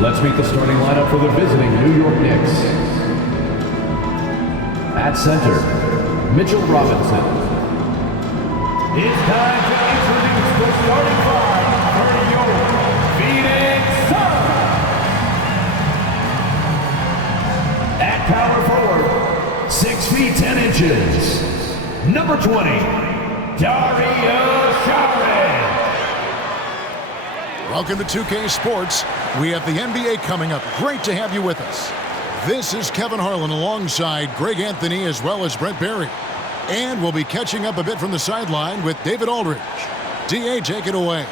Let's meet the starting lineup for the visiting New York Knicks. At center, Mitchell Robinson. It's time to introduce the starting five for your Phoenix Suns. At power forward, 6 feet 10 inches, number 20, Dario Saric. Welcome to 2K Sports. We have the NBA coming up. Great to have you with us. This is Kevin Harlan alongside Greg Anthony as well as Brent Barry. And we'll be catching up a bit from the sideline with David Aldridge. D.A., take it away.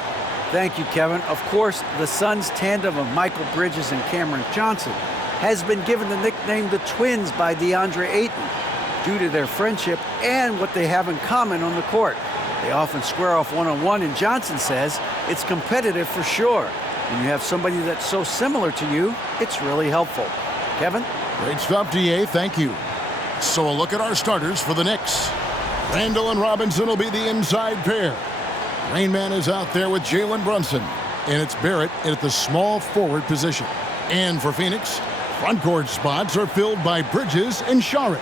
Thank you, Kevin. Of course, the Suns' tandem of Michael Bridges and Cameron Johnson has been given the nickname the Twins by DeAndre Ayton due to their friendship and what they have in common on the court. They often square off one-on-one, and Johnson says it's competitive for sure. When you have somebody that's so similar to you, it's really helpful. Kevin? Great stuff, D.A. Thank you. So a look at our starters for the Knicks. Randall and Robinson will be the inside pair. Rain Man is out there with Jalen Brunson. And it's Barrett at the small forward position. And for Phoenix, front court spots are filled by Bridges and Saric.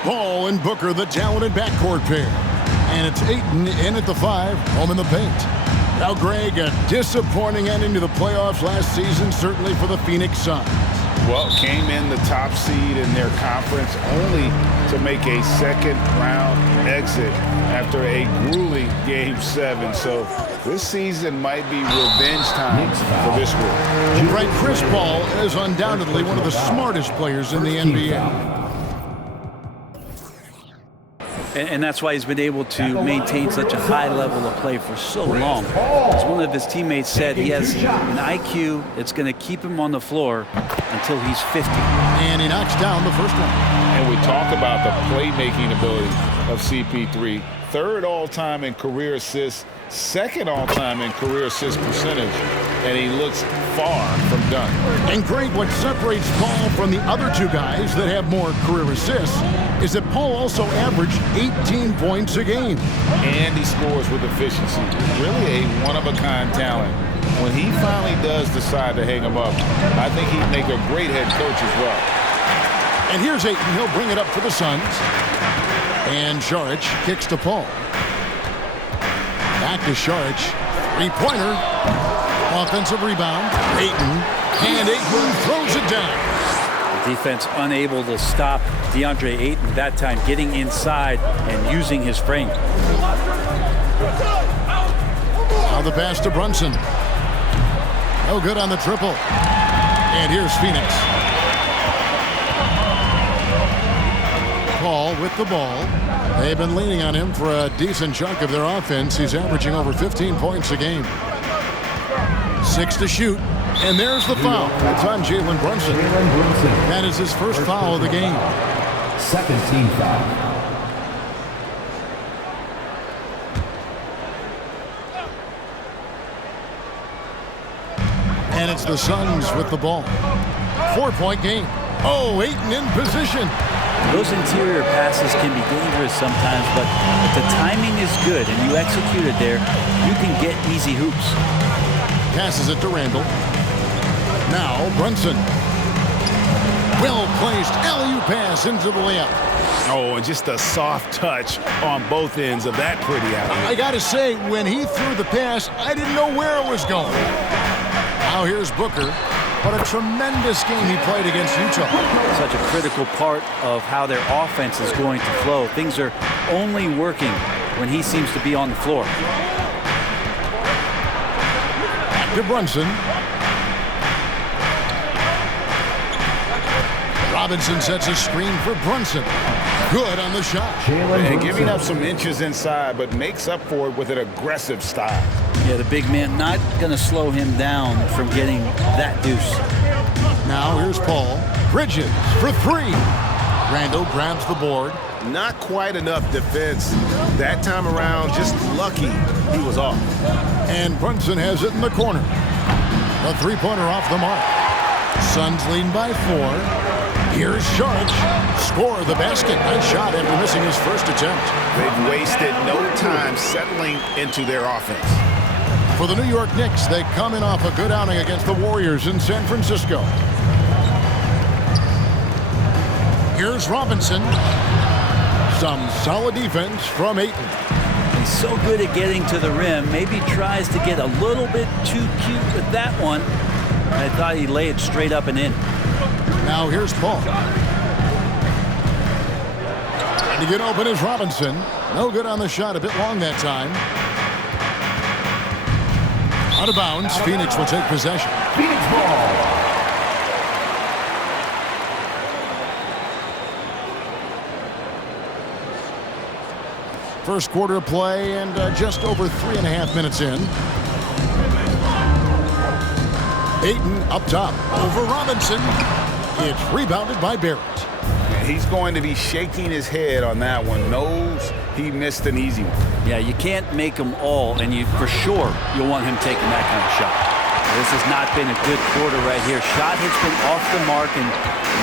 Paul and Booker, the talented backcourt pair. And it's Ayton in at the 5, home in the paint. Now, Greg, a disappointing ending to the playoffs last season, certainly for the Phoenix Suns. Well, came in the top seed in their conference only to make a second-round exit after a grueling Game 7. So this season might be revenge time for this group. Right, Chris Paul is undoubtedly one of the smartest players in the NBA. And that's why he's been able to maintain such a high level of play for so long. As one of his teammates said, he has an IQ that's going to keep him on the floor until he's 50. And he knocks down the first one. And we talk about the playmaking ability of CP3. Third all-time in career assists, second all-time in career assist percentage, and he looks far from done. And Greg, what separates Paul from the other two guys that have more career assists is that Paul also averaged 18 points a game. And he scores with efficiency. Really a one-of-a-kind talent. When he finally does decide to hang him up, I think he'd make a great head coach as well. And here's Ayton. He'll bring it up for the Suns. And Saric kicks to Paul. Back to Saric. Three-pointer. Offensive rebound. Ayton. And Ayton throws it down. The defense unable to stop DeAndre Ayton that time, getting inside and using his frame. Now the pass to Brunson. No good on the triple. And here's Phoenix. Paul with the ball. They've been leaning on him for a decent chunk of their offense. He's averaging over 15 points a game. 6 to shoot. And there's the foul. It's on Jalen Brunson. That is his first foul of the game. Second team foul. And it's the Suns with the ball. 4-point game. Oh, Ayton in position. Those interior passes can be dangerous sometimes, but if the timing is good and you execute it there, you can get easy hoops. Passes it to Randall. Now Brunson. Well-placed alley-oop pass into the layup. Oh, and just a soft touch on both ends of that pretty alley. I got to say, when he threw the pass, I didn't know where it was going. Now here's Booker. What a tremendous game he played against Utah. Such a critical part of how their offense is going to flow. Things are only working when he seems to be on the floor. Back to Brunson. Robinson sets a screen for Brunson. Good on the shot. And giving up some inches inside, but makes up for it with an aggressive style. Yeah, the big man not going to slow him down from getting that deuce. Now here's Paul. Bridges for 3. Randall grabs the board. Not quite enough defense. That time around, just lucky he was off. And Brunson has it in the corner. A three-pointer off the mark. Suns lead by 4. Here's Saric. Score the basket. Nice shot after missing his first attempt. They've wasted no time settling into their offense. For the New York Knicks, they come in off a good outing against the Warriors in San Francisco. Here's Robinson. Some solid defense from Ayton. He's so good at getting to the rim. Maybe tries to get a little bit too cute with that one. I thought he'd lay it straight up and in. Now here's Paul. And to get open is Robinson. No good on the shot. A bit long that time. Out of bounds. Phoenix will take possession. Phoenix ball. First quarter play and just over 3.5 minutes in. Ayton up top over Robinson. It's rebounded by Barrett. He's going to be shaking his head on that one. Knows he missed an easy one. Yeah, you can't make them all, and for sure you'll want him taking that kind of shot. This has not been a good quarter right here. Shot has been off the mark, and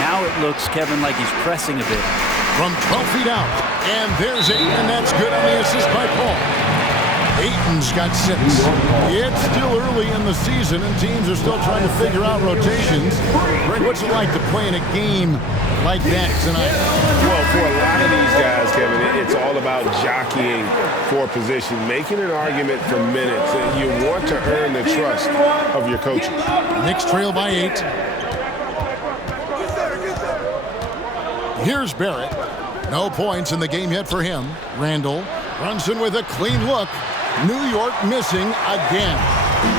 now it looks, Kevin, like he's pressing a bit. From 12 feet out. And there's Ayton, and that's good on the assist by Paul. Ayton's got 6. It's still early in the season, and teams are still trying to figure out rotations. Greg, what's it like to play in a game like that tonight? Well, for a lot of these guys, Kevin, it's all about jockeying for position, making an argument for minutes. You want to earn the trust of your coaches. Knicks trail by 8. Here's Barrett. No points in the game yet for him. Randall. Brunson with a clean look. New York missing again.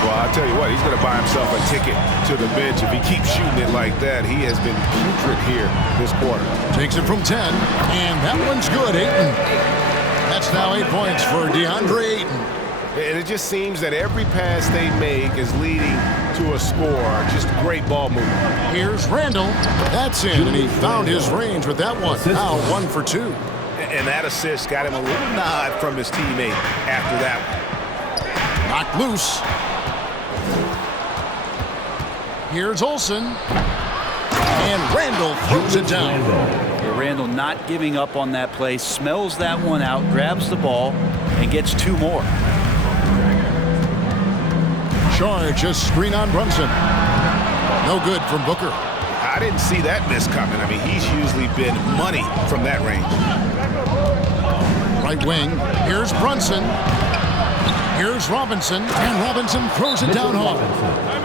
Well, I'll tell you what, he's going to buy himself a ticket to the bench if he keeps shooting it like that. He has been putrid here this quarter. Takes it from 10, and that one's good. Ayton. That's now 8 points for DeAndre Ayton. And it just seems that every pass they make is leading to a score. Just great ball movement. Here's Randall. That's in, and he found his range with that one. Now 1 for 2. And that assist got him a little nod from his teammate after that one. Knocked loose. Here's Olsen. And Randall throws it down. Yeah, Randall not giving up on that play. Smells that one out, grabs the ball, and gets 2 more. Charge, a screen on Brunson. No good from Booker. I didn't see that miss coming. I mean, he's usually been money from that range. Right wing. Here's Brunson. Here's Robinson. And Robinson throws it down home.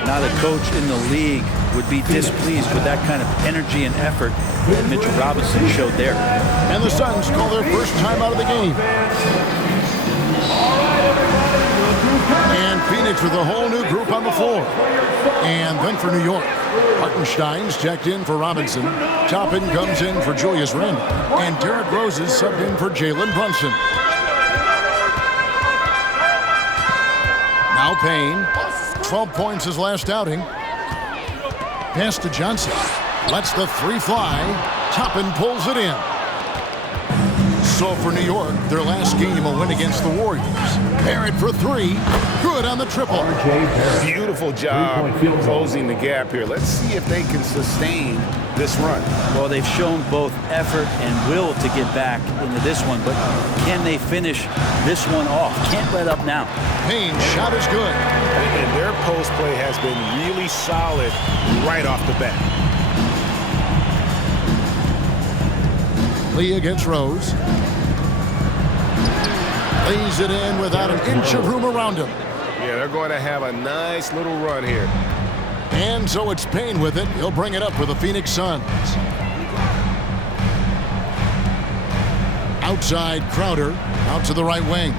Not a coach in the league would be displeased with that kind of energy and effort that Mitchell Robinson showed there. And the Suns call their first time out of the game. And Phoenix with a whole new group on the floor. And then for New York, Hartenstein's checked in for Robinson. Toppin comes in for Julius Randle. And Derrick Rose is subbed in for Jalen Brunson. Now Payne. 12 points his last outing. Pass to Johnson. Lets the 3 fly. Toppin pulls it in. So for New York, their last game a win against the Warriors. Barrett for 3. Good on the triple. Beautiful job closing the gap here. Let's see if they can sustain this run. Well, they've shown both effort and will to get back into this one, but can they finish this one off? Can't let up now. Payne's shot is good. And their post play has been really solid right off the bat. Lee against Rose. Lays it in without an inch of room around him. Yeah, they're going to have a nice little run here. And so it's Payne with it. He'll bring it up for the Phoenix Suns. Outside Crowder. Out to the right wing.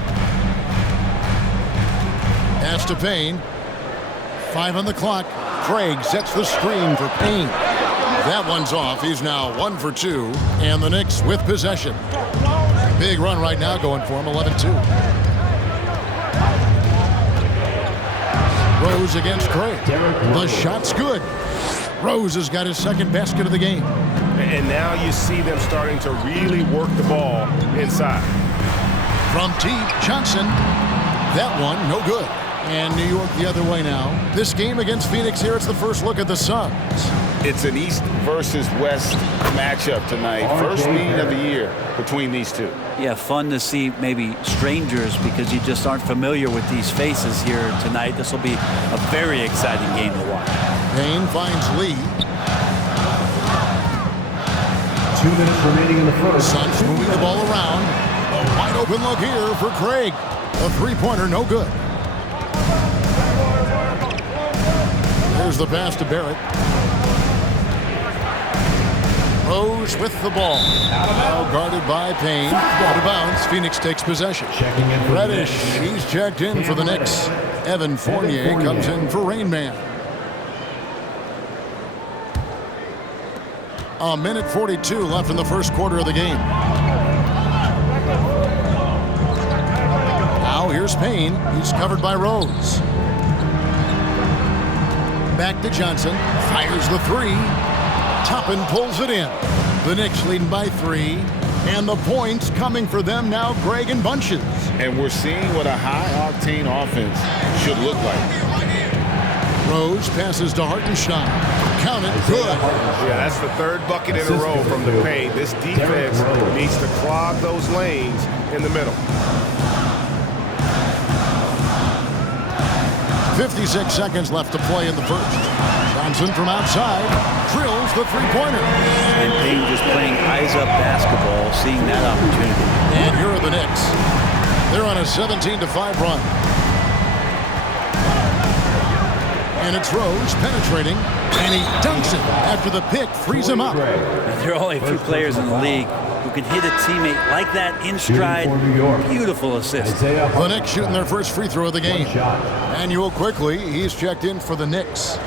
Pass to Payne. 5 on the clock. Craig sets the screen for Payne. That one's off. He's now 1 for 2. And the Knicks with possession. Big run right now going for him, 11-2. Rose against Craig. The shot's good. Rose has got his second basket of the game. And now you see them starting to really work the ball inside. From deep, Johnson. That one, no good. And New York the other way now. This game against Phoenix here, it's the first look at the Suns. It's an East versus West matchup tonight. First meeting of the year between these two. Yeah, fun to see maybe strangers because you just aren't familiar with these faces here tonight. This will be a very exciting game to watch. Payne finds Lee. 2 minutes remaining in the first. Suns moving the ball around. A wide open look here for Craig. A three-pointer, no good. There's the pass to Barrett. Rose with the ball. Now guarded by Payne. Out of bounds. Phoenix takes possession. Checking in for Reddish, he's checked in for the Knicks. Evan Fournier comes in for Rain Man. A minute 42 left in the first quarter of the game. Now here's Payne. He's covered by Rose. Back to Johnson. Fires the three. Toppin pulls it in. The Knicks leading by 3. And the points coming for them now, Greg, in bunches. And we're seeing what a high-octane offense should look like. Rose passes to Hartenstein. Count it. Good. Yeah, that's the third bucket in a row from the paint. This defense needs to clog those lanes in the middle. 56 seconds left to play in the first. Johnson from outside drills the three-pointer. And Payne just playing eyes-up basketball, seeing that opportunity. And here are the Knicks. They're on a 17-5 run. And it's Rose penetrating, and he dunks it after the pick frees him up. There are only a few players in the league who can hit a teammate like that in stride. Beautiful assist. The Knicks shooting their first free throw of the game. Manuel quickly, he's checked in for the Knicks.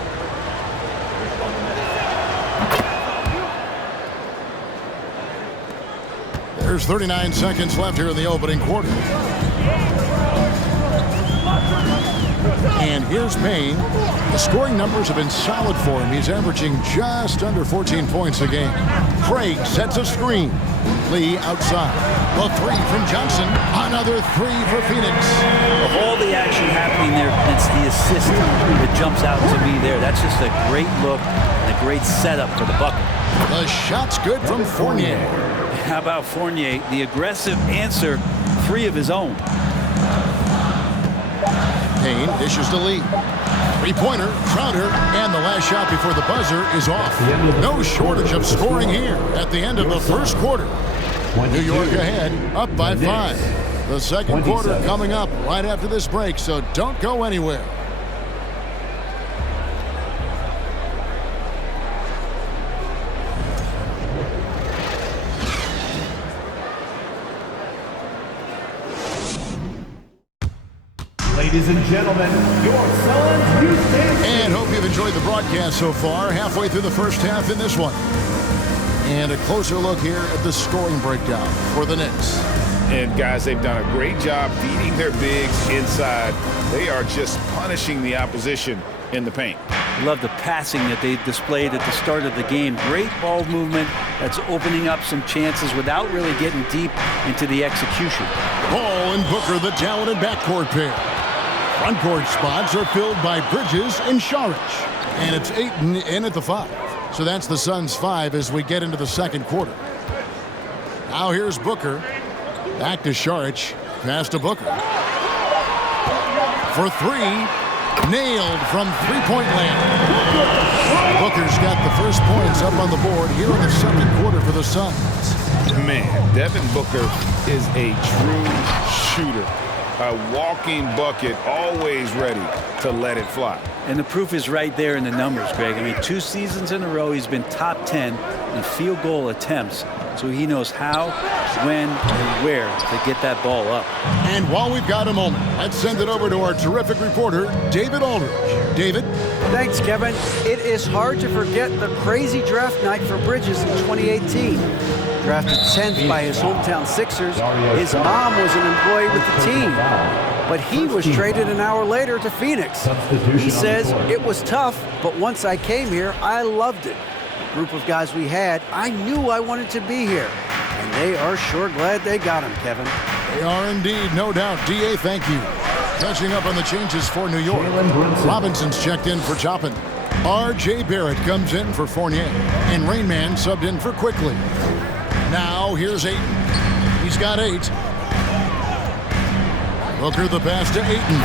There's 39 seconds left here in the opening quarter. And here's Payne. The scoring numbers have been solid for him. He's averaging just under 14 points a game. Craig sets a screen. Lee outside. The three from Johnson. Another three for Phoenix. Of all the action happening there, it's the assist that jumps out to me there. That's just a great look and a great setup for the bucket. The shot's good from Fournier. How about Fournier? The aggressive answer, 3 of his own. Payne dishes to Lee. Three-pointer, Crowder, and the last shot before the buzzer is off. No shortage of scoring here at the end of the first quarter. New York ahead, up by 5. The second quarter coming up right after this break, so don't go anywhere. Ladies and gentlemen, your Suns Houston. And hope you've enjoyed the broadcast so far. Halfway through the first half in this one. And a closer look here at the scoring breakdown for the Knicks. And guys, they've done a great job feeding their bigs inside. They are just punishing the opposition in the paint. Love the passing that they displayed at the start of the game. Great ball movement that's opening up some chances without really getting deep into the execution. Ball and Booker, the talented backcourt pair. Front court spots are filled by Bridges and Saric. And it's Ayton in at the 5. So that's the Suns' 5 as we get into the second quarter. Now here's Booker. Back to Saric. Pass to Booker. For 3. Nailed from three-point land. Booker's got the first points up on the board here in the second quarter for the Suns. Man, Devin Booker is a true shooter. A walking bucket, always ready to let it fly. And the proof is right there in the numbers, Greg. I mean, 2 seasons in a row, he's been top 10 in field goal attempts. So he knows how, when, and where to get that ball up. And while we've got a moment, let's send it over to our terrific reporter, David Aldridge. David? Thanks, Kevin. It is hard to forget the crazy draft night for Bridges in 2018. Drafted 10th by his hometown Sixers, his mom was an employee with the team. But he was traded an hour later to Phoenix. He says, it was tough, but once I came here, I loved it. The group of guys we had, I knew I wanted to be here. And they are sure glad they got him, Kevin. They are indeed, no doubt. D.A., thank you. Catching up on the changes for New York. Jalen Brunson. Robinson's checked in for Joppin. R.J. Barrett comes in for Fournier. And Rainman subbed in for Quickly. Now here's Ayton. He's got 8. Booker the pass to Ayton.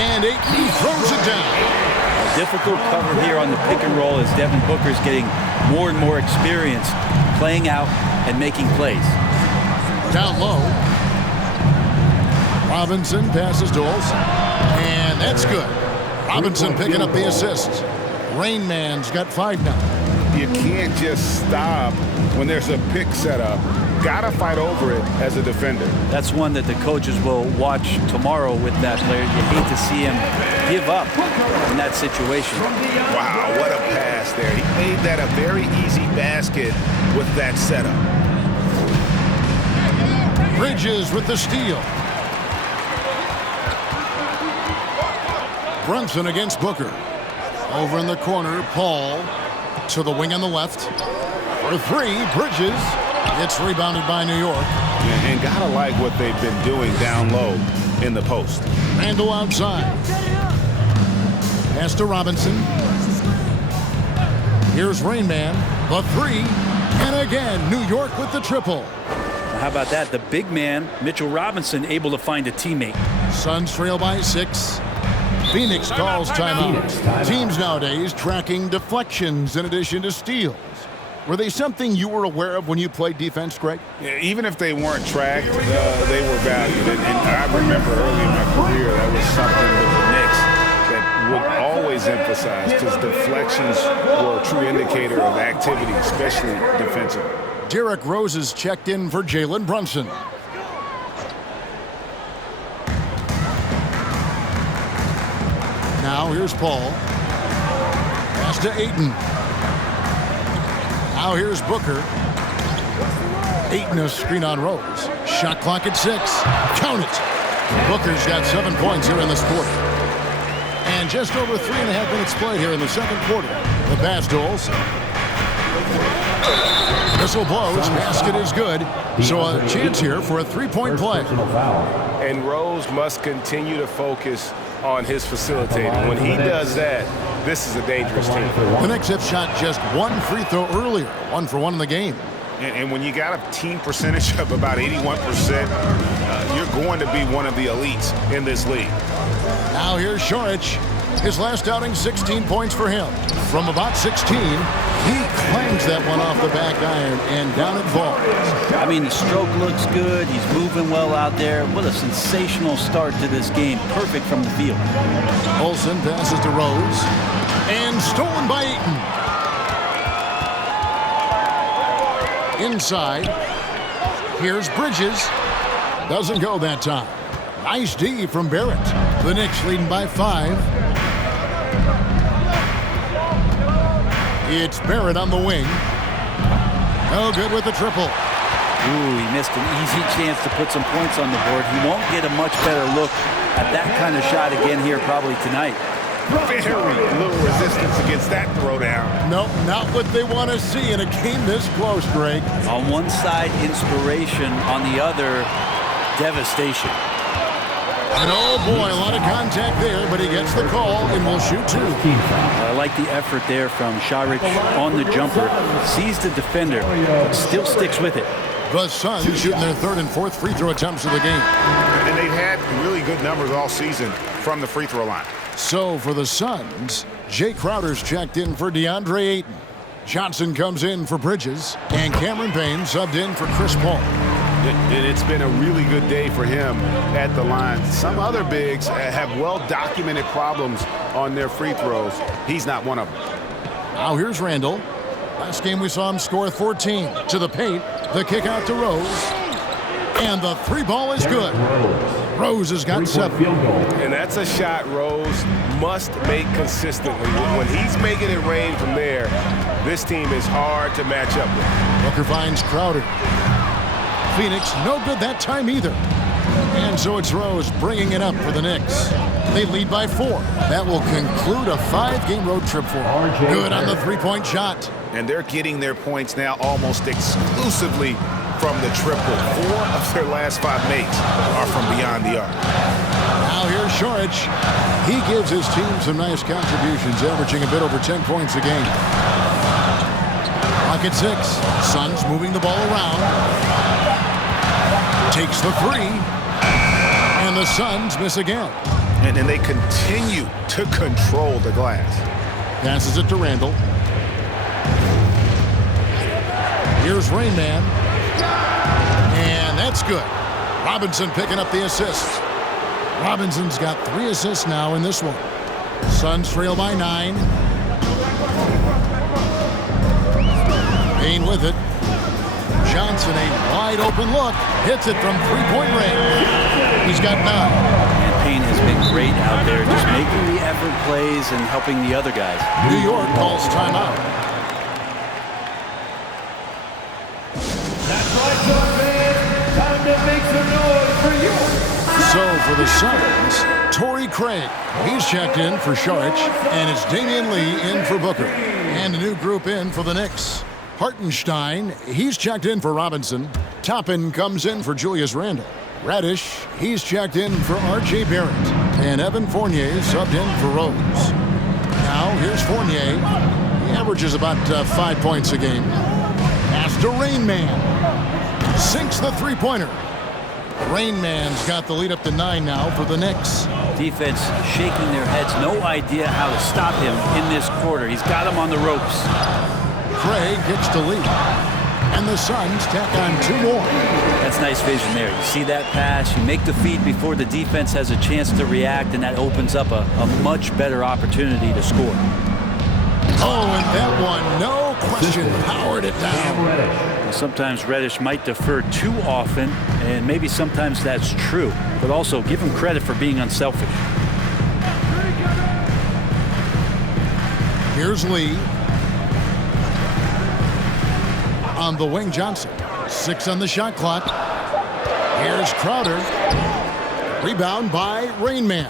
And Ayton throws it down. Difficult cover here on the pick and roll as Devin Booker's getting more and more experience playing out and making plays. Down low. Robinson passes to Olsen. And that's good. Robinson picking up the assist. Rainman's got 5 now. You can't just stop when there's a pick set up. Gotta fight over it as a defender. That's one that the coaches will watch tomorrow with that player. You hate to see him give up in that situation. Wow, what a pass there. He made that a very easy basket with that setup. Bridges with the steal. Brunson against Booker. Over in the corner, Paul to the wing on the left. For 3, Bridges. It's rebounded by New York. And gotta like what they've been doing down low in the post. Randall outside. Pass to Robinson. Here's Rainman. The 3. And again, New York with the triple. How about that? The big man, Mitchell Robinson, able to find a teammate. Suns trail by 6. Phoenix calls timeout. Teams nowadays tracking deflections in addition to steals. Were they something you were aware of when you played defense, Greg? Yeah, even if they weren't tracked, they were valued. And I remember early in my career, that was something with the Knicks that would always emphasize, because deflections were a true indicator of activity, especially defensively. Derrick Rose is checked in for Jalen Brunson. Now here's Paul. Pass to Ayton. Now here's Booker. Ayton a screen on Rose. Shot clock at 6. Count it. Booker's got 7 points here in this quarter. And just over 3.5 minutes played here in the second quarter. The pass to Olsen. Whistle blows. Basket is good. So a chance here for a 3-point play. And Rose must continue to focus on his facilitating. When he does that, this is a dangerous team. The Knicks have shot just 1 free throw earlier. 1 for 1 in the game. And when you got a team percentage of about 81%, you're going to be one of the elites in this league. Now here's Saric. His last outing, 16 points for him. From about 16, he clangs that one off the back iron and down it falls. I mean, the stroke looks good. He's moving well out there. What a sensational start to this game. Perfect from the field. Olsen passes to Rose. And stolen by Ayton. Inside. Here's Bridges. Doesn't go that time. Nice D from Barrett. The Knicks leading by 5. It's Barrett on the wing. No good with the triple. Ooh, he missed an easy chance to put some points on the board. He won't get a much better look at that kind of shot again here probably tonight. Very little resistance against that throwdown. Nope, not what they want to see in a game this close, Greg. On one side, inspiration. On the other, devastation. And oh boy, a lot of contact there, but he gets the call and will shoot 2. I like the effort there from Saric on the jumper. Sees the defender, but still sticks with it. The Suns shooting their 3rd and 4th free throw attempts of the game. And they've had really good numbers all season from the free throw line. So for the Suns, Jay Crowder's checked in for DeAndre Ayton. Johnson comes in for Bridges, and Cameron Payne subbed in for Chris Paul. It's been a really good day for him at the line. Some other bigs have well-documented problems on their free throws. He's not one of them. Now here's Randall. Last game we saw him score 14. To the paint, the kick out to Rose. And the 3 ball is good. Rose has got 7. And that's a shot Rose must make consistently. When he's making it rain from there, this team is hard to match up with. Booker finds Crowder. Phoenix no good that time either. And so it's Rose bringing it up for the Knicks. They lead by 4. That will conclude a 5-game road trip for them. Good on the 3-point shot. And they're getting their points now almost exclusively from the triple. 4 of their last 5 makes are from beyond the arc. Now here's Shorich. He gives his team some nice contributions, averaging a bit over 10 points a game. Clock at 6. Suns moving the ball around. Takes the three. And the Suns miss again. And then they continue to control the glass. Passes it to Randall. Here's Rain Man. And that's good. Robinson picking up the assist. Robinson's got 3 assists now in this one. Suns trail by 9. Payne with it. Johnson, a wide open look. Hits it from three-point range. He's got 9. And Payne has been great out there, just making the effort plays and helping the other guys. New York calls timeout. That's right, fans. Time to make some noise for you. So for the Suns, Torrey Craig. He's checked in for Shorich, and it's Damian Lee in for Booker. And a new group in for the Knicks. Hartenstein, he's checked in for Robinson. Toppin comes in for Julius Randle. Radish, he's checked in for R.J. Barrett. And Evan Fournier subbed in for Rose. Now here's Fournier. He averages about 5 points a game. Pass to Rain Man. Sinks the three-pointer. Rain Man's got the lead up to 9 now for the Knicks. Defense shaking their heads. No idea how to stop him in this quarter. He's got him on the ropes. Craig gets to lead. And the Suns tack on 2 more. That's nice vision there. You see that pass, you make the feed before the defense has a chance to react, and that opens up a much better opportunity to score. Oh, and that one, no question, powered it down. Sometimes Reddish might defer too often, and maybe sometimes that's true, but also give him credit for being unselfish. Here's Lee. On the wing, Johnson. 6 on the shot clock. Here's Crowder. Rebound by Rain Man.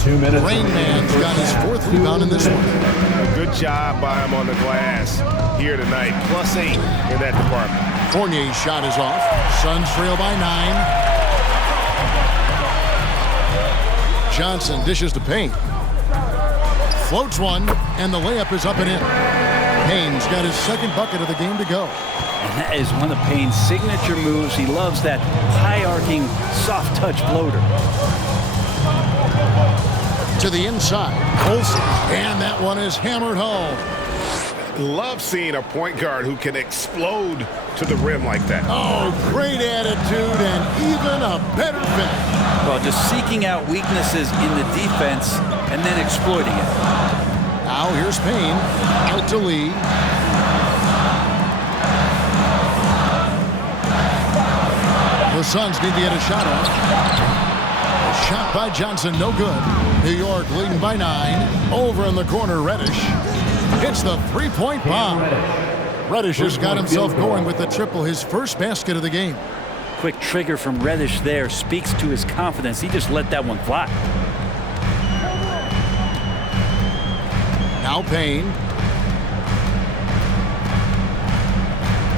2 minutes. Rain Man's got his 4th rebound in this one. A good job by him on the glass here tonight. +8 in that department. Fournier's shot is off. Suns trail by 9. Johnson dishes to Payne. Floats one, and the layup is up and in. Payne's got his 2nd bucket of the game to go. And that is one of Payne's signature moves. He loves that high-arcing, soft-touch floater. To the inside, Colson, and that one is hammered home. Love seeing a point guard who can explode to the rim like that. Oh, great attitude and even a better finish. Well, just seeking out weaknesses in the defense and then exploiting it. Now here's Payne, out to Lee. The Suns need to get a shot off. A shot by Johnson, no good. New York leading by 9. Over in the corner, Reddish hits the three-point bomb. Reddish has got himself going with the triple, his first basket of the game. Quick trigger from Reddish there speaks to his confidence. He just let that one fly. Now Payne.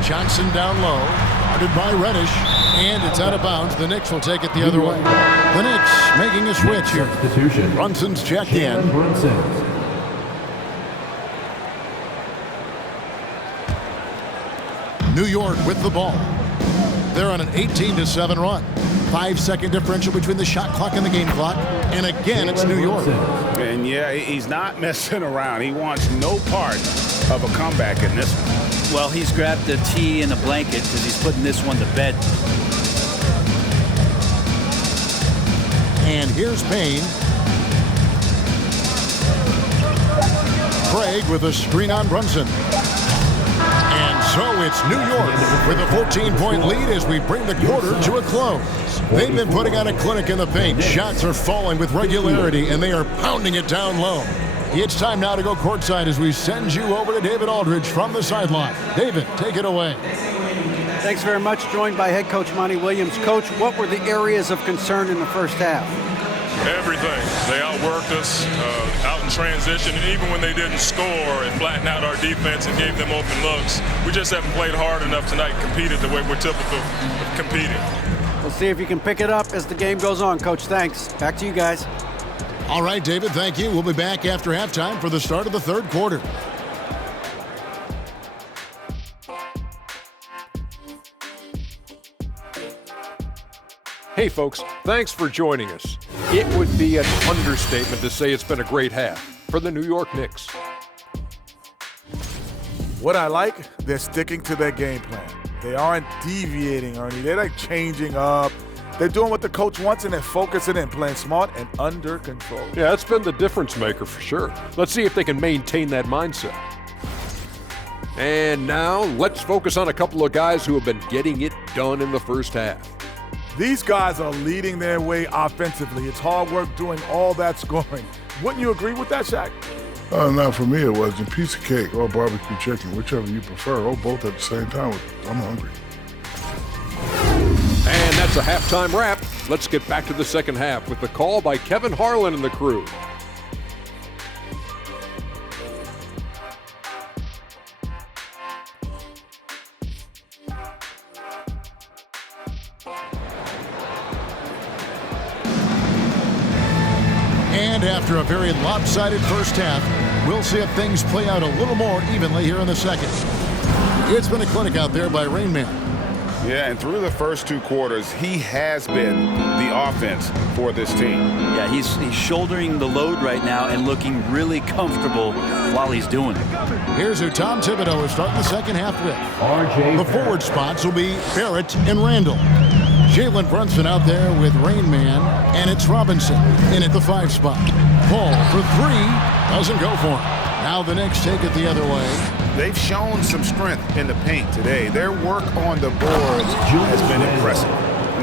Johnson down low. Guarded by Reddish. And it's out of bounds. The Knicks will take it the other way. The Knicks making a switch here. Substitution. Brunson's checked in. Brunson. New York with the ball. They're on an 18-7 run. 5-second differential between the shot clock and the game clock. And again, it's New York. And yeah, he's not messing around. He wants no part of a comeback in this one. Well, he's grabbed the tee and a blanket because he's putting this one to bed. And here's Payne. Craig with a screen on Brunson. And so it's New York with a 14-point lead as we bring the quarter to a close. They've been putting on a clinic in the paint. Shots are falling with regularity, and they are pounding it down low. It's time now to go courtside as we send you over to David Aldridge from the sideline. David, take it away. Thanks very much. Joined by head coach Monty Williams. Coach, what were the areas of concern in the first half? Everything. They outworked us out in transition, and even when they didn't score and flattened out our defense and gave them open looks, we just haven't played hard enough tonight and competed the way we're typical of competing. Well, see if you can pick it up as the game goes on, Coach. Thanks. Back to you guys. All right, David, thank you. We'll be back after halftime for the start of the third quarter. Hey folks, thanks for joining us. It would be an understatement to say it's been a great half for the New York Knicks. What I like, they're sticking to their game plan. They aren't deviating, Ernie. They're like changing up. They're doing what the coach wants, and they're focusing and playing smart and under control. Yeah, that's been the difference maker for sure. Let's see if they can maintain that mindset. And now, let's focus on a couple of guys who have been getting it done in the first half. These guys are leading their way offensively. It's hard work doing all that scoring. Wouldn't you agree with that, Shaq? Not for me, it wasn't. Piece of cake or barbecue chicken, whichever you prefer, or both at the same time. I'm hungry. And that's a halftime wrap. Let's get back to the second half with the call by Kevin Harlan and the crew. And after a very lopsided first half, we'll see if things play out a little more evenly here in the second. It's been a clinic out there by Rain Man. Yeah, and through the first two quarters, he has been the offense for this team. Yeah, he's shouldering the load right now and looking really comfortable while he's doing it. Here's who Tom Thibodeau is starting the second half with. The forward spots will be Barrett and Randall. Jalen Brunson out there with Rain Man, and it's Robinson in at the 5 spot. Paul for 3, doesn't go for him. Now the Knicks take it the other way. They've shown some strength in the paint today. Their work on the boards has been impressive.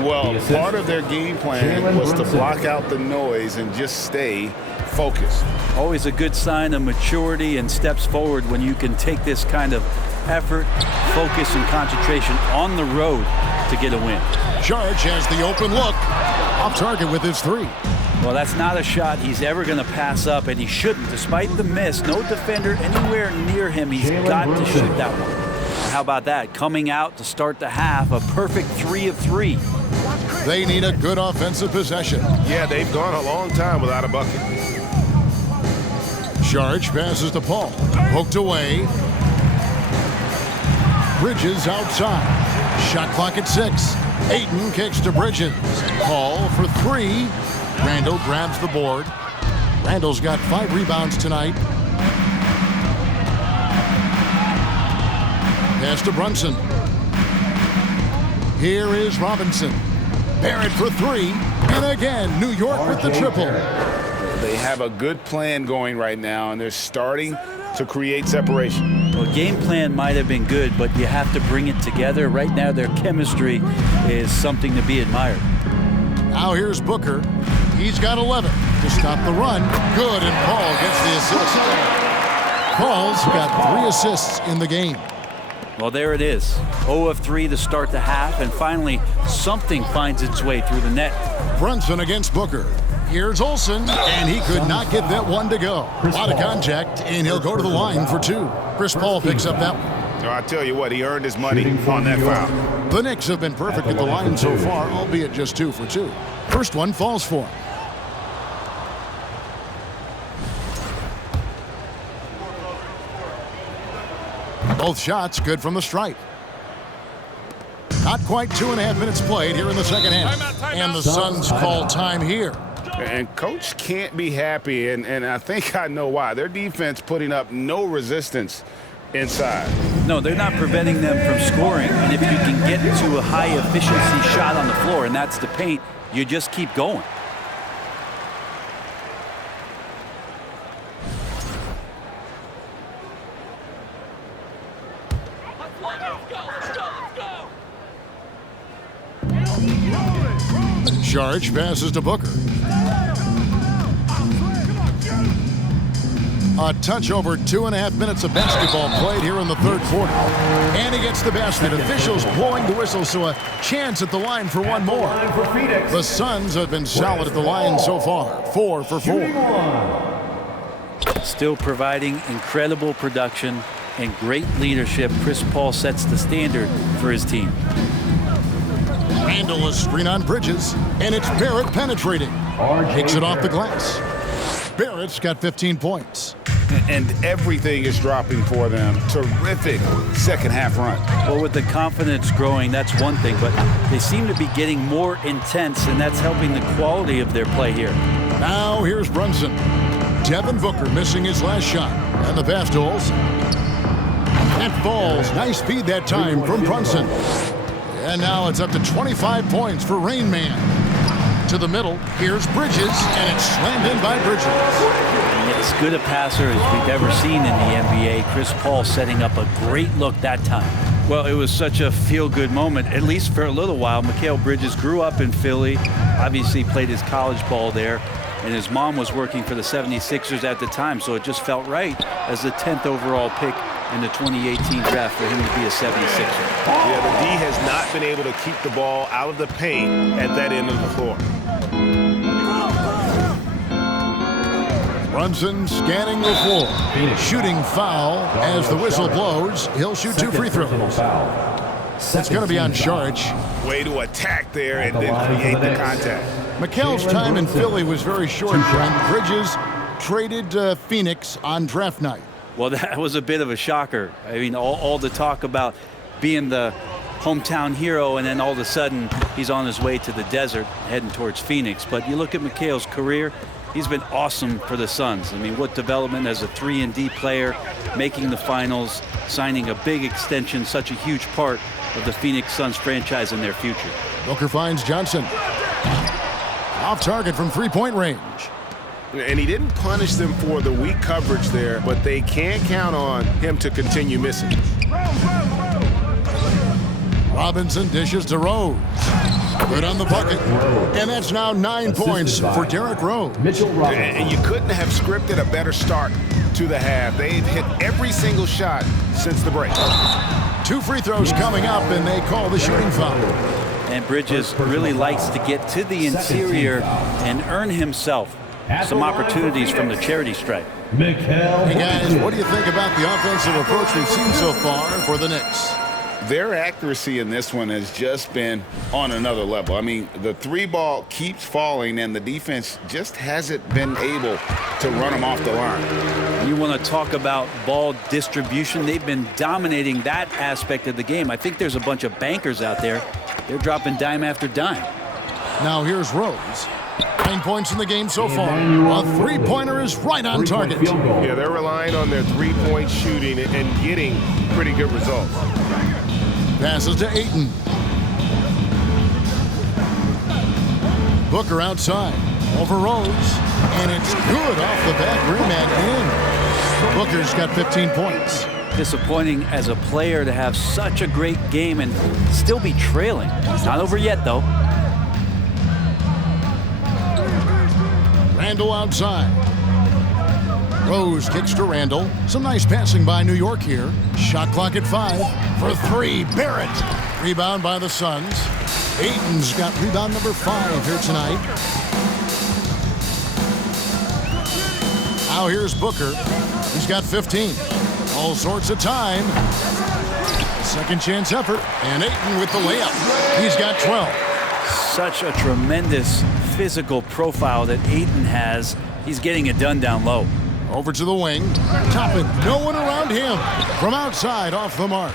Well, part of their game plan was to block out the noise and just stay focused. Always a good sign of maturity and steps forward when you can take this kind of effort, focus, and concentration on the road to get a win. Charge has the open look. Off target with his 3. Well, that's not a shot he's ever going to pass up, and he shouldn't. Despite the miss, no defender anywhere near him. He's got to shoot that one. How about that? Coming out to start the half, a perfect 3 of 3. They need a good offensive possession. Yeah, they've gone a long time without a bucket. Charge passes to Paul. Poked away. Bridges outside. Shot clock at 6. Ayton kicks to Bridges. Paul for 3. Randall grabs the board. Randall's got 5 rebounds tonight. Pass to Brunson. Here is Robinson. Barrett for 3. And again, New York with the triple. They have a good plan going right now, and they're starting to create separation. Well, game plan might have been good, but you have to bring it together. Right now, their chemistry is something to be admired. Now here's Booker. He's got 11 to stop the run. Good, and Paul gets the assist. Paul's got 3 assists in the game. Well, there it is. 0 of 3 to start the half, and finally something finds its way through the net. Brunson against Booker. Here's Olsen, and he could not get that one to go. A lot of contact, and he'll go to the line for 2. Chris Paul picks up that one. I tell you what, he earned his money on that foul. The Knicks have been perfect at the line so far, albeit just 2 for 2. First one falls for him. Both shots good from the stripe. Not quite 2.5 minutes played here in the second half. And the Suns call time here. And Coach can't be happy, and I think I know why. Their defense putting up no resistance inside. No, they're not preventing them from scoring. And if you can get to a high-efficiency shot on the floor, and that's the paint, you just keep going. Charge passes to Booker. A touch over 2.5 minutes of basketball played here in the third quarter. And he gets the basket. Officials blowing the whistle, so a chance at the line for one more. The Suns have been solid at the line so far. 4 for 4. Still providing incredible production and great leadership. Chris Paul sets the standard for his team. Randall is screen on Bridges, and it's Barrett penetrating. Kicks it off the glass. Barrett's got 15 points. And everything is dropping for them. Terrific second half run. Well, with the confidence growing, that's one thing, but they seem to be getting more intense, and that's helping the quality of their play here. Now here's Brunson. Devin Booker missing his last shot. And the pass to Olsen. That falls. Nice speed that time from Brunson. And now it's up to 25 points for Rain Man. To the middle, here's Bridges, and it's slammed in by Bridges. As good a passer as we've ever seen in the NBA. Chris Paul setting up a great look that time. Well, it was such a feel-good moment, at least for a little while. Mikal Bridges grew up in Philly, obviously played his college ball there, and his mom was working for the 76ers at the time, so it just felt right as the 10th overall pick in the 2018 draft for him to be a 76er. Yeah, the D has not been able to keep the ball out of the paint at that end of the floor. Brunson scanning the floor. Shooting foul as the whistle blows. He'll shoot 2 free throws. It's going to be on Saric. Way to attack there and then create the contact. Mikal's time in Philly was very short when Bridges traded Phoenix on draft night. Well, that was a bit of a shocker. I mean, all the talk about being the hometown hero, and then all of a sudden he's on his way to the desert heading towards Phoenix. But you look at Mikal's career, he's been awesome for the Suns. I mean, what development as a 3-and-D player, making the finals, signing a big extension, such a huge part of the Phoenix Suns franchise and their future. Booker finds Johnson. Off target from 3-point range. And he didn't punish them for the weak coverage there, but they can't count on him to continue missing. Robinson dishes to Rose. Good on the bucket. And that's now 9 points for Derrick Rose. And you couldn't have scripted a better start to the half. They've hit every single shot since the break. 2 free throws coming up, and they call the shooting foul. And Bridges really likes to get to the interior and earn himself some opportunities from the charity stripe. Hey guys, what do you think about the offensive approach we've seen so far for the Knicks? Their accuracy in this one has just been on another level. I mean, the 3-ball keeps falling, and the defense just hasn't been able to run them off the line. You want to talk about ball distribution? They've been dominating that aspect of the game. I think there's a bunch of bankers out there. They're dropping dime after dime. Now here's Rose. 9 points in the game so far. A 3-pointer is right on target. Yeah, they're relying on their 3-point shooting and getting pretty good results. Passes to Ayton. Booker outside. Over Rose. And it's good off the back rim and in. Booker's got 15 points. Disappointing as a player to have such a great game and still be trailing. It's not over yet, though. Randall outside. Rose kicks to Randall. Some nice passing by New York here. Shot clock at 5 for 3. Barrett. Rebound by the Suns. Ayton's got rebound number 5 here tonight. Now here's Booker. He's got 15. All sorts of time. Second chance effort. And Ayton with the layup. He's got 12. Such a tremendous physical profile that Ayton has. He's getting it done down low. Over to the wing. Toppin. No one around him. From outside, off the mark.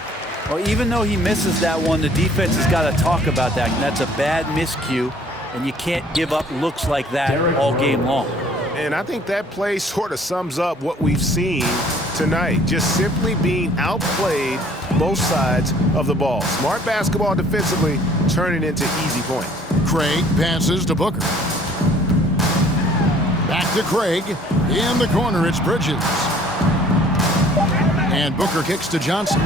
Well, even though he misses that one, the defense has got to talk about that. And that's a bad miscue, and you can't give up looks like that all game long. And I think that play sort of sums up what we've seen tonight. Just simply being outplayed both sides of the ball. Smart basketball defensively, turning into easy points. Craig passes to Booker. Back to Craig. In the corner, it's Bridges. And Booker kicks to Johnson.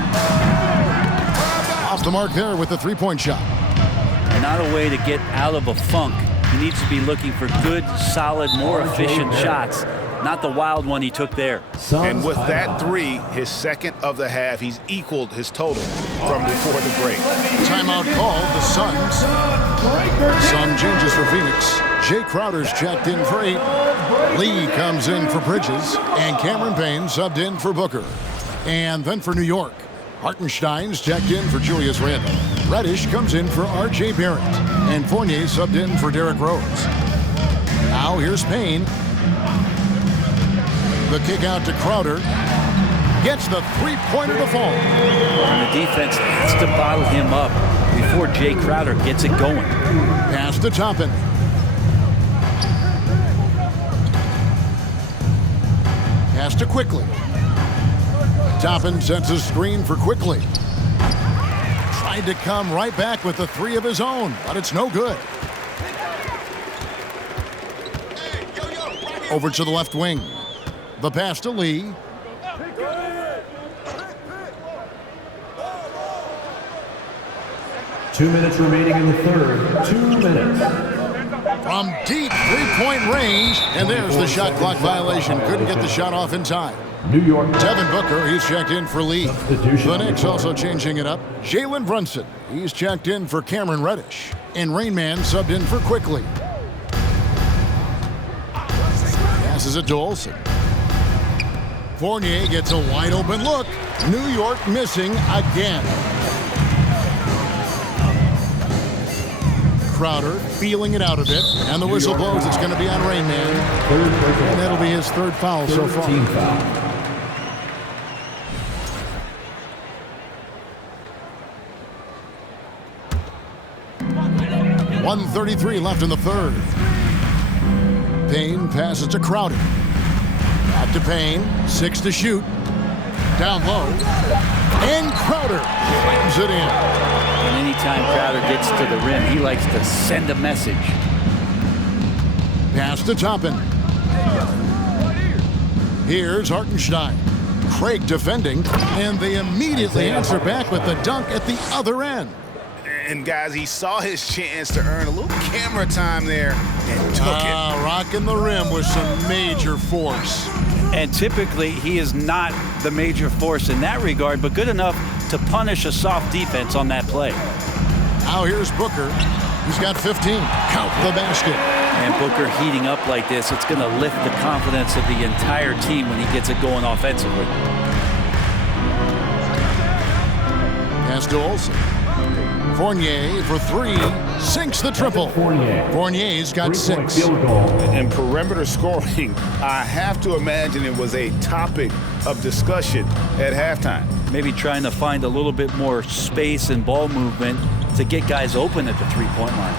Off the mark there with the 3-point shot. Not a way to get out of a funk. He needs to be looking for good, solid, more efficient shots, not the wild one he took there. And with that 3, his second of the half, he's equaled his total from before the break. Timeout called, the Suns. Some changes for Phoenix. Jay Crowder's checked in for 8. Lee comes in for Bridges. And Cameron Payne subbed in for Booker. And then for New York, Hartenstein's checked in for Julius Randle. Reddish comes in for R.J. Barrett. And Fournier subbed in for Derrick Rose. Now here's Payne. The kick out to Crowder. Gets the three-pointer to fall. And the defense has to bottle him up before Jay Crowder gets it going. Pass to Toppin. Pass to Quickly. Toppin sets a screen for Quickly. Tried to come right back with the three of his own, but it's no good. Over to the left wing. The pass to Lee. Two minutes remaining in the third. 2 minutes. From deep three-point range, and there's the shot clock violation. Couldn't get the shot off in time. New York. Devin Booker, he's checked in for Lee. The Knicks also changing it up. Jalen Brunson, he's checked in for Cameron Reddish. And Rain Man subbed in for Quickly. Passes it to Olsen. Fournier gets a wide open look. New York missing again. Crowder feeling it out a bit, and the whistle blows. It's going to be on Rain Man, and that'll be his third foul so far. Team foul. .133 left in the third. Payne passes to Crowder. Back to Payne. 6 to shoot. Down low. And Crowder slams it in. And anytime Crowder gets to the rim, he likes to send a message. Pass to Toppin. Here's Hartenstein. Craig defending, and they immediately answer back with the dunk at the other end. And guys, he saw his chance to earn a little camera time there and took it. Rocking the rim with some major force. And typically, he is not the major force in that regard, but good enough to punish a soft defense on that play. Now here's Booker. He's got 15. Count the basket. And Booker heating up like this, it's going to lift the confidence of the entire team when he gets it going offensively. Pass to Olsen. Fournier for three, sinks the triple. Fournier's got 6. And perimeter scoring, I have to imagine it was a topic of discussion at halftime. Maybe trying to find a little bit more space and ball movement to get guys open at the three-point line.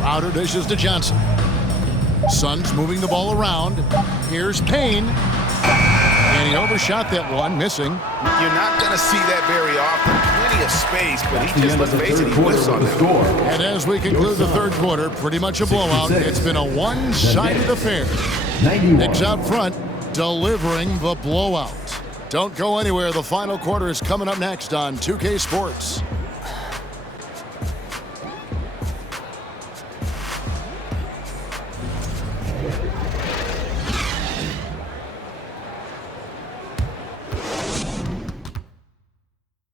Crowder dishes to Johnson. Suns moving the ball around. Here's Payne. And he overshot that one, missing. You're not going to see that very often. Plenty of space, but he just, let's face it, he whiffs on that. And as we conclude the third quarter, pretty much a blowout. It's been a one-sided affair. Knicks out front, delivering the blowout. Don't go anywhere. The final quarter is coming up next on 2K Sports.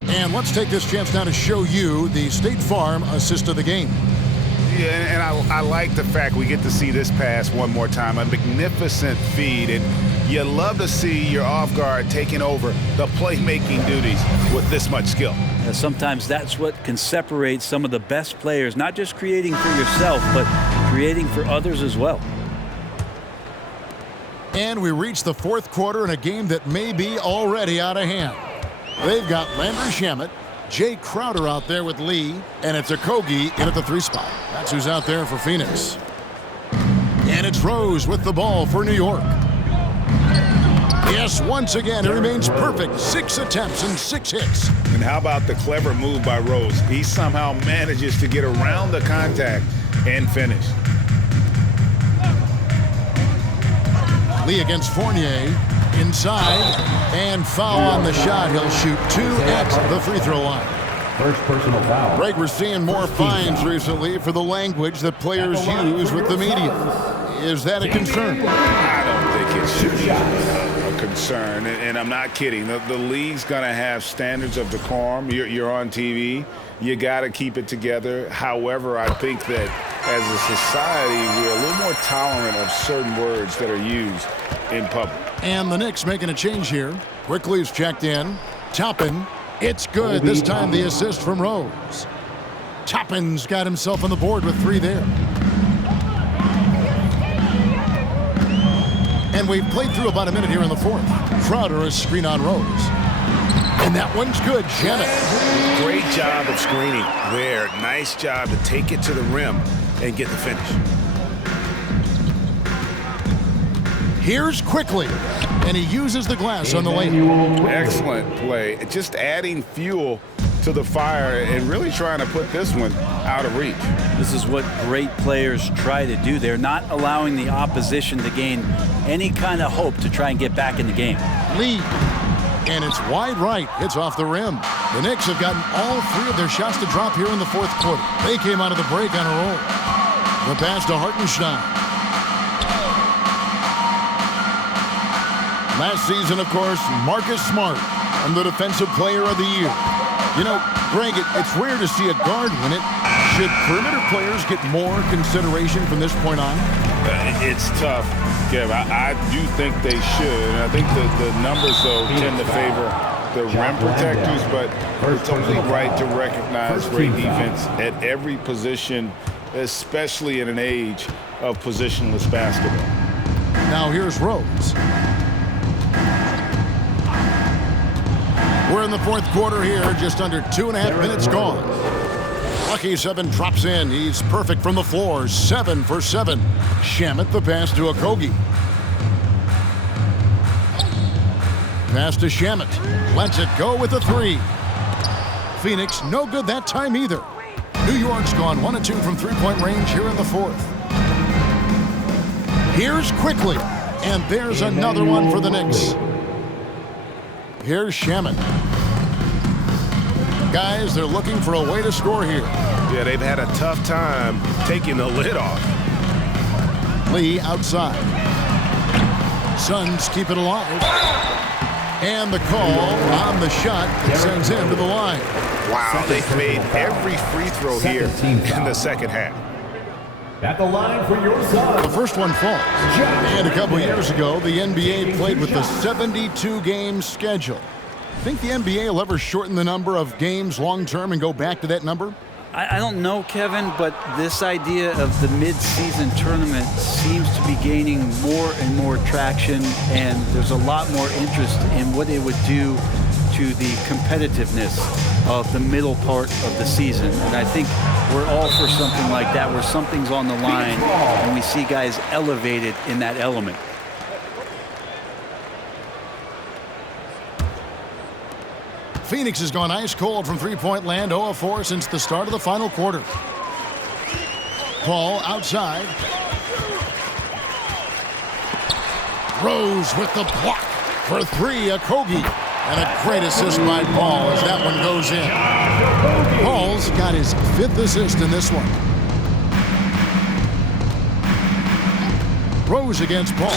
And let's take this chance now to show you the State Farm assist of the game. Yeah, and I like the fact we get to see this pass one more time. A magnificent feed, and you love to see your off guard taking over the playmaking duties with this much skill. Yeah, sometimes that's what can separate some of the best players, not just creating for yourself, but creating for others as well. And we reach the fourth quarter in a game that may be already out of hand. They've got Landry Shamet, Jay Crowder out there with Lee, and it's Okogie in at the 3 spot. That's who's out there for Phoenix. And it's Rose with the ball for New York. Yes, once again, it remains perfect. 6 attempts and 6 hits. And how about the clever move by Rose? He somehow manages to get around the contact and finish. Lee against Fournier. Inside, and foul on the shot. He'll shoot 2 at the free throw line. First personal foul. Greg, we're seeing more fines recently for the language that players use with the media. Is that a concern? I don't think it should be a concern, and I'm not kidding. The league's going to have standards of decorum. You're on TV. You got to keep it together. However, I think that as a society, we're a little more tolerant of certain words that are used in public. And the Knicks making a change here. Quickly's checked in. Toppin. It's good. This time the assist from Rose. Toppin's got himself on the board with 3 there. And we've played through about a minute here in the fourth. Crowder is screen on Rose. And that one's good. Janet. Great job of screening there. Nice job to take it to the rim and get the finish. Here's Quickly, and he uses the glass on the layup. Excellent play. Just adding fuel to the fire and really trying to put this one out of reach. This is what great players try to do. They're not allowing the opposition to gain any kind of hope to try and get back in the game. Lee, and it's wide right. It's off the rim. The Knicks have gotten all 3 of their shots to drop here in the fourth quarter. They came out of the break on a roll. The pass to Hartenstein. Last season, of course, Marcus Smart and the Defensive Player of the Year. You know, Greg, it's rare to see a guard win it. Should perimeter players get more consideration from this point on? It's tough, Kev. I do think they should. And I think the numbers, though, tend to favor the rim protectors, but it's only right to recognize great defense at every position, especially in an age of positionless basketball. Now here's Rose. We're in the fourth quarter here, just under 2.5 minutes gone. Lucky 7 drops in. He's perfect from the floor, 7 for 7. Shamet the pass to Okogie. Pass to Shamet. Lets it go with a 3. Phoenix no good that time either. New York's gone 1 of 2 from 3-point range here in the fourth. Here's Quickly, and there's another one for the Knicks. Here's Shamet. Guys, they're looking for a way to score here. Yeah, they've had a tough time taking the lid off. Lee outside. Suns keep it alive. And the call on the shot that sends him to the line. Wow, they've made every free throw here in the second half. At the line for your Suns. The first one falls. And a couple years ago, the NBA played with the 72-game schedule. Think the NBA will ever shorten the number of games long-term and go back to that number? I don't know, Kevin, but this idea of the mid-season tournament seems to be gaining more and more traction, and there's a lot more interest in what it would do to the competitiveness of the middle part of the season. And I think we're all for something like that, where something's on the line and we see guys elevated in that element. Phoenix has gone ice cold from three-point land, 0 of 4 since the start of the final quarter. Paul outside. Rose with the block for 3, Okogie. And a great assist by Paul as that one goes in. Paul's got his 5th assist in this one. Rose against Paul.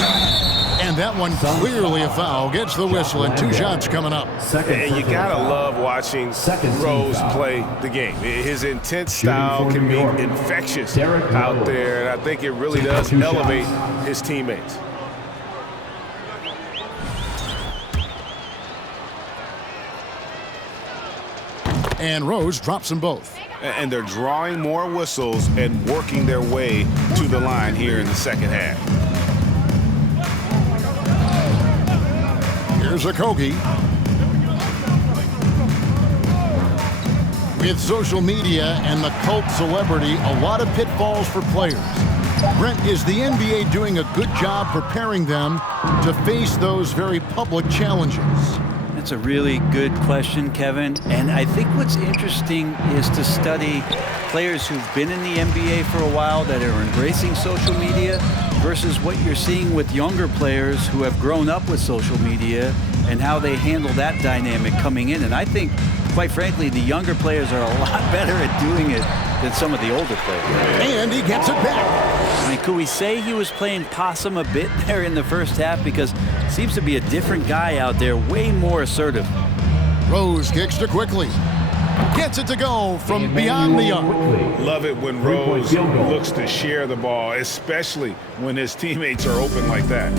And that one clearly a foul. Gets the whistle and 2 shots coming up. And you gotta love watching Rose play the game. His intense style can be infectious out there, and I think it really does elevate his teammates. And Rose drops them both. And they're drawing more whistles and working their way to the line here in the second half. Here's Okogie. With social media and the cult celebrity, a lot of pitfalls for players. Brent, is the NBA doing a good job preparing them to face those very public challenges? That's a really good question, Kevin. And I think what's interesting is to study players who've been in the NBA for a while that are embracing social media versus what you're seeing with younger players who have grown up with social media and how they handle that dynamic coming in. And I think, quite frankly, the younger players are a lot better at doing it than some of the older players. And he gets it back. I mean, could we say he was playing possum a bit there in the first half? Because it seems to be a different guy out there, way more assertive. Rose kicks to Quickly. Gets it to go from beyond the arc. Love it when Rose looks to share the ball, especially when his teammates are open like that.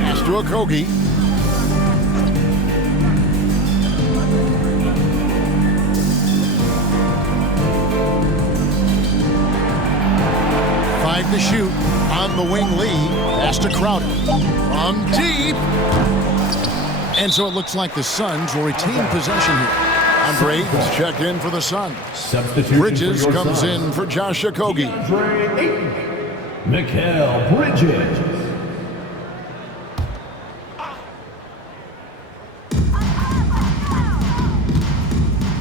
Pass to Okogie. Five to shoot. On the wing, Lee. Pass to Crowder. From deep. And so it looks like the Suns will retain possession here. Andre Ayton's checked in for the Suns. Bridges comes in for Josh Okogie. Mikal Bridges.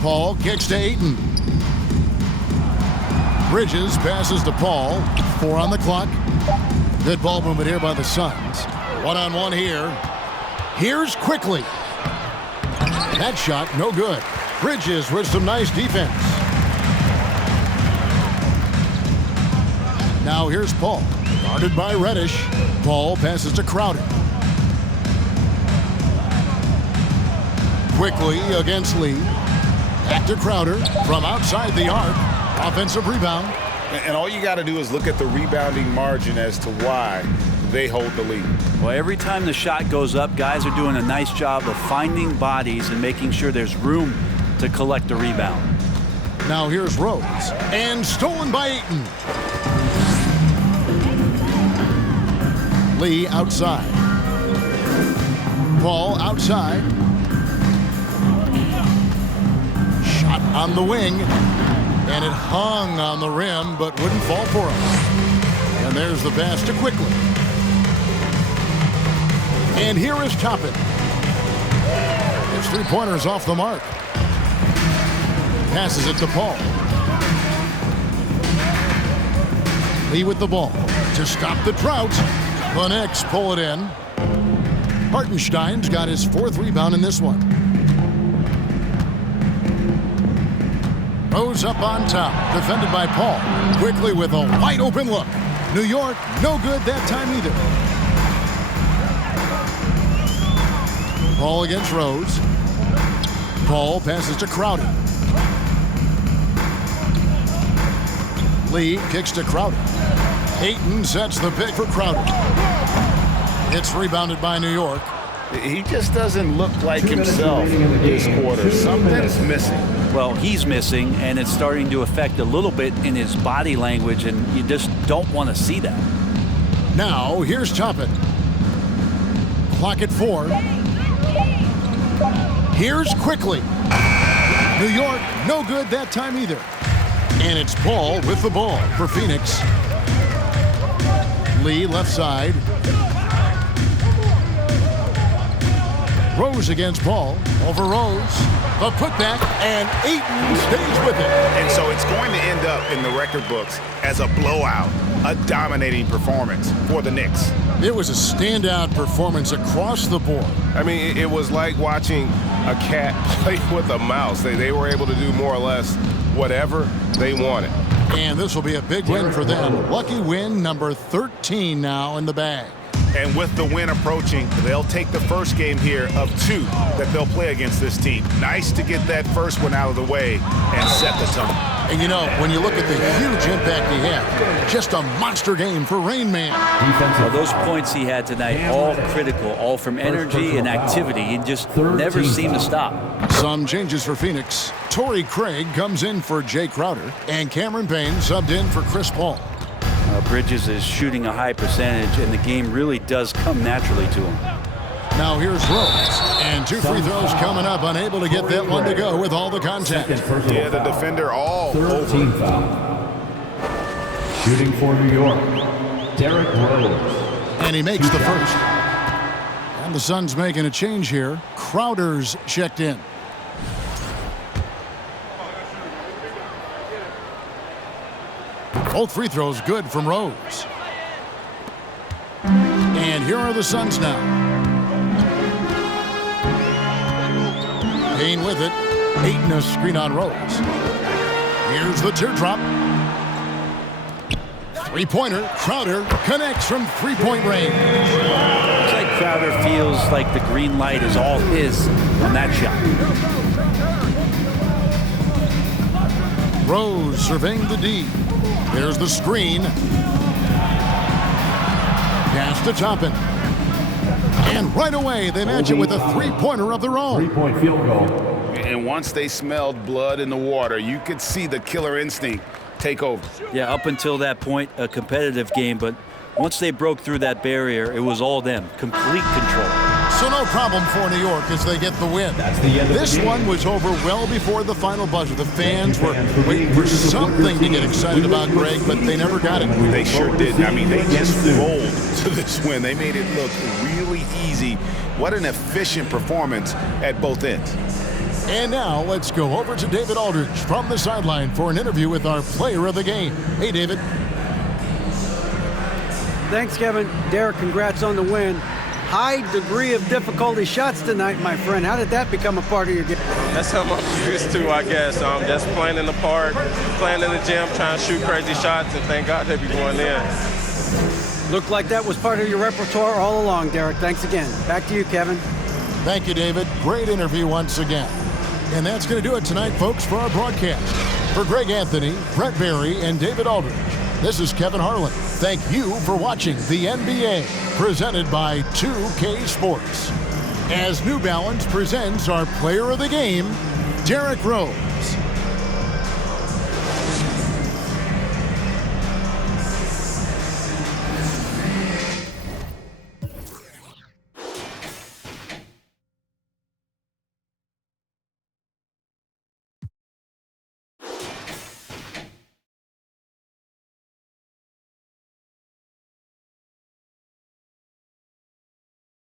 Paul kicks to Ayton. Bridges passes to Paul. 4 on the clock. Good ball movement here by the Suns. One-on-one here. Here's Quickly. That shot, no good. Bridges with some nice defense. Now here's Paul. Guarded by Reddish. Paul passes to Crowder. Quickly against Lee. Back to Crowder from outside the arc. Offensive rebound. And all you got to do is look at the rebounding margin as to why they hold the lead. Well, every time the shot goes up, guys are doing a nice job of finding bodies and making sure there's room to collect the rebound. Now here's Rose. And stolen by Ayton. Lee outside. Paul outside. Shot on the wing. And it hung on the rim, but wouldn't fall for him. And there's the pass to Quickly. And here is Toppin. His three-pointers off the mark. Passes it to Paul. Lee with the ball to stop the drought. The Knicks pull it in. Hartenstein's got his 4th rebound in this one. Rose up on top, defended by Paul. Quickly with a wide open look. New York, no good that time either. Paul against Rose. Paul passes to Crowder. Lee kicks to Crowder. Ayton sets the pick for Crowder. It's rebounded by New York. He just doesn't look like himself this quarter. Something's missing. Well, he's missing, and it's starting to affect a little bit in his body language, and you just don't want to see that. Now, here's Toppin. Clock at 4. Here's Quickly. New York, no good that time either. And it's Paul with the ball for Phoenix. Lee left side. Rose against Paul. Over Rose. The putback, and Ayton stays with it. And so it's going to end up in the record books as a blowout, a dominating performance for the Knicks. It was a standout performance across the board. I mean, it was like watching a cat play with a mouse. They were able to do more or less whatever they wanted. And this will be a big win for them. Lucky win number 13 now in the bag. And with the win approaching, they'll take the first game here of 2 that they'll play against this team. Nice to get that first one out of the way and set the tone. And you know, when you look at the huge impact he had, just a monster game for Rain Man. Well, those points he had tonight, all critical, all from energy and activity. He just never seemed to stop. Some changes for Phoenix. Torrey Craig comes in for Jay Crowder, and Cameron Payne subbed in for Chris Paul. Bridges is shooting a high percentage, and the game really does come naturally to him. Now here's Rose, and 2 free throws coming up, unable to get that one to go with all the contact. Yeah, the defender all over. Team foul. Shooting for New York, Derrick Rose. And he makes the first. And the Suns making a change here. Crowder's checked in. Both free throws good from Rose. And here are the Suns now. Payne with it. Ayton a screen on Rose. Here's the teardrop. Three-pointer. Crowder connects from three-point range. Looks like Crowder feels like the green light is all his on that shot. Rose surveying the D. There's the screen. Pass to Toppin. And right away, they match it with a three-pointer of their own. Three-point field goal. And once they smelled blood in the water, you could see the killer instinct take over. Yeah, up until that point, a competitive game, but once they broke through that barrier, it was all them. Complete control. So no problem for New York as they get the win. That's the end of This the game. one was over well before the final buzzer. The fans were waiting for something to get excited about, Greg, but they never got it. They sure did. I mean, they just rolled to this win. They made it look really easy. What an efficient performance at both ends. And now let's go over to David Aldridge from the sideline for an interview with our player of the game. Hey, David. Thanks, Kevin. Derek, congrats on the win. High degree of difficulty shots tonight, my friend. How did that become a part of your game? That's something I'm used to, I guess. Just playing in the park, playing in the gym, trying to shoot crazy shots, and thank God they be going in. Looked like that was part of your repertoire all along, Derek. Thanks again. Back to you, Kevin. Thank you, David. Great interview once again. And that's going to do it tonight, folks, for our broadcast. For Greg Anthony, Brett Barry, and David Aldridge, this is Kevin Harlan. Thank you for watching the NBA, presented by 2K Sports. As New Balance presents our player of the game, Derrick Rose.